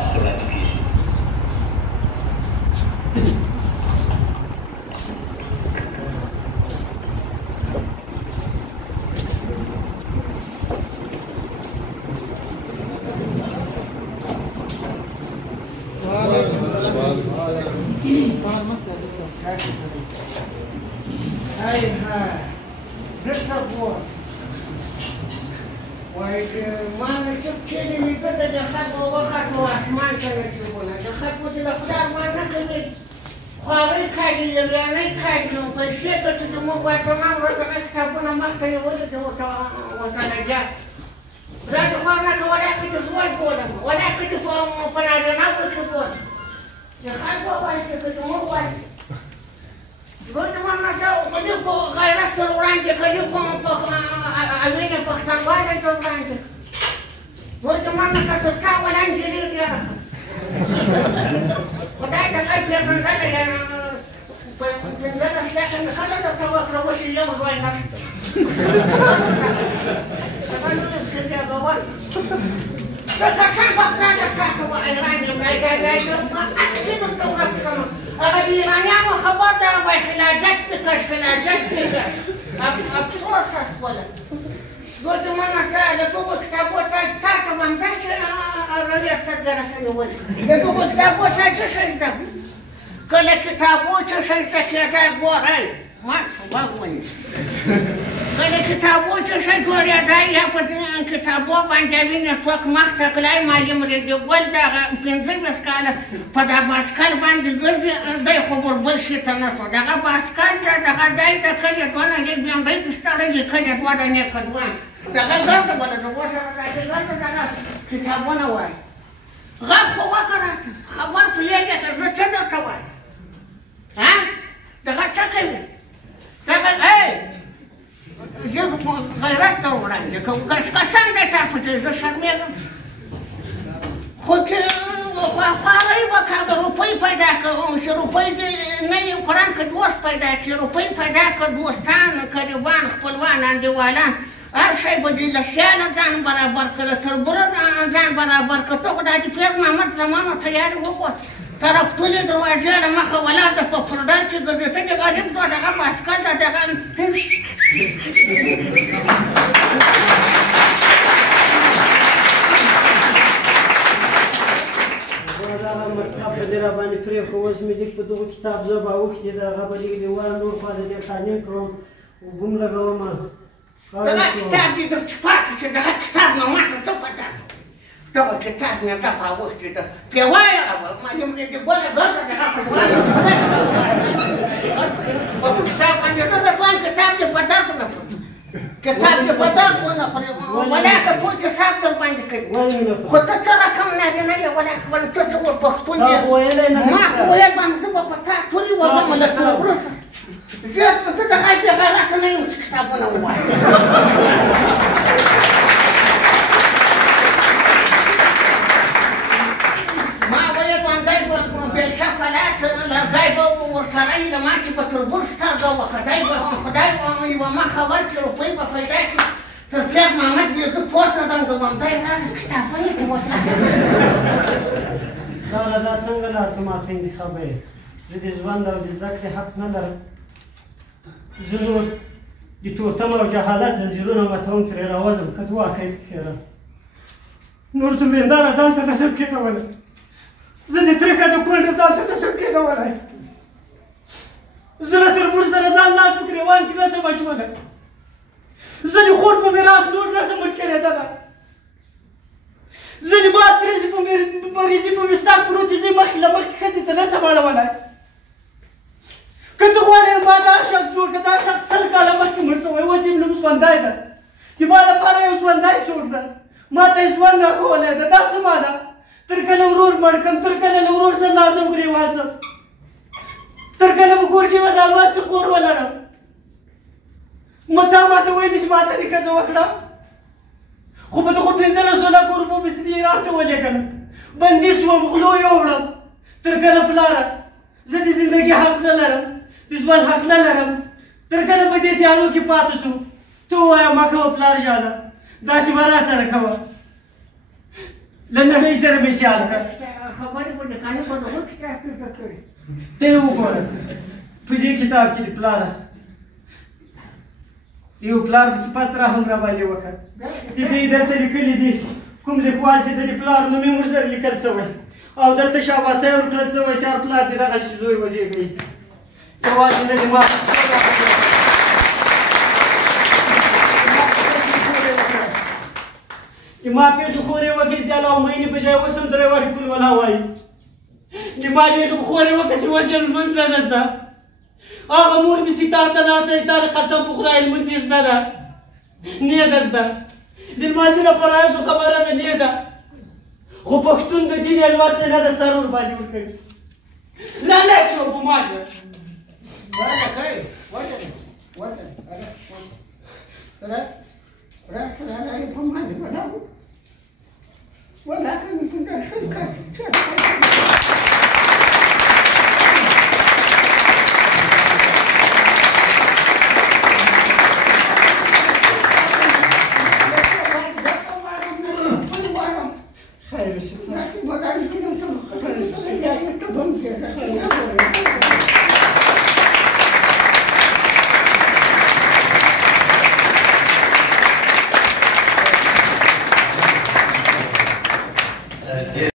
مؤثرات کیږي. له نړۍ سره مې سیال کړ خبرې به لیکنې په دغه کتاب کې زده کړې ته یې وګوره په دې کتاب کې د پلاره یو پلار په صفت رحم راباندې وکړ د دې درته لیکلي دي کوم لیکوال چې د دې پلار نوم یې موږ سره لیکل شوی او دلته شاباسي ورکړل شوی چې هر پلار دې دغسې زوی وزېږوي یوازې نه دې ما د ما پېغې خورې وکړې زیاله او مینې په ځای اوس هم درې وارې کول ولا وایي د ما دېغې خورې وکړه چې اوس یې لمونځ نه ده زده هغه مور مې چې تا ته ناسته دی تا د قسم په خدای لمونځ یې زده ده نه ده زده د لمانځه نه فرایضو خبره ده نه ده خو پښتون د دین یې لوستی نه ده سر ورباندې ورکوي لالک شو په ماشه ولكن كنت أشوفك خير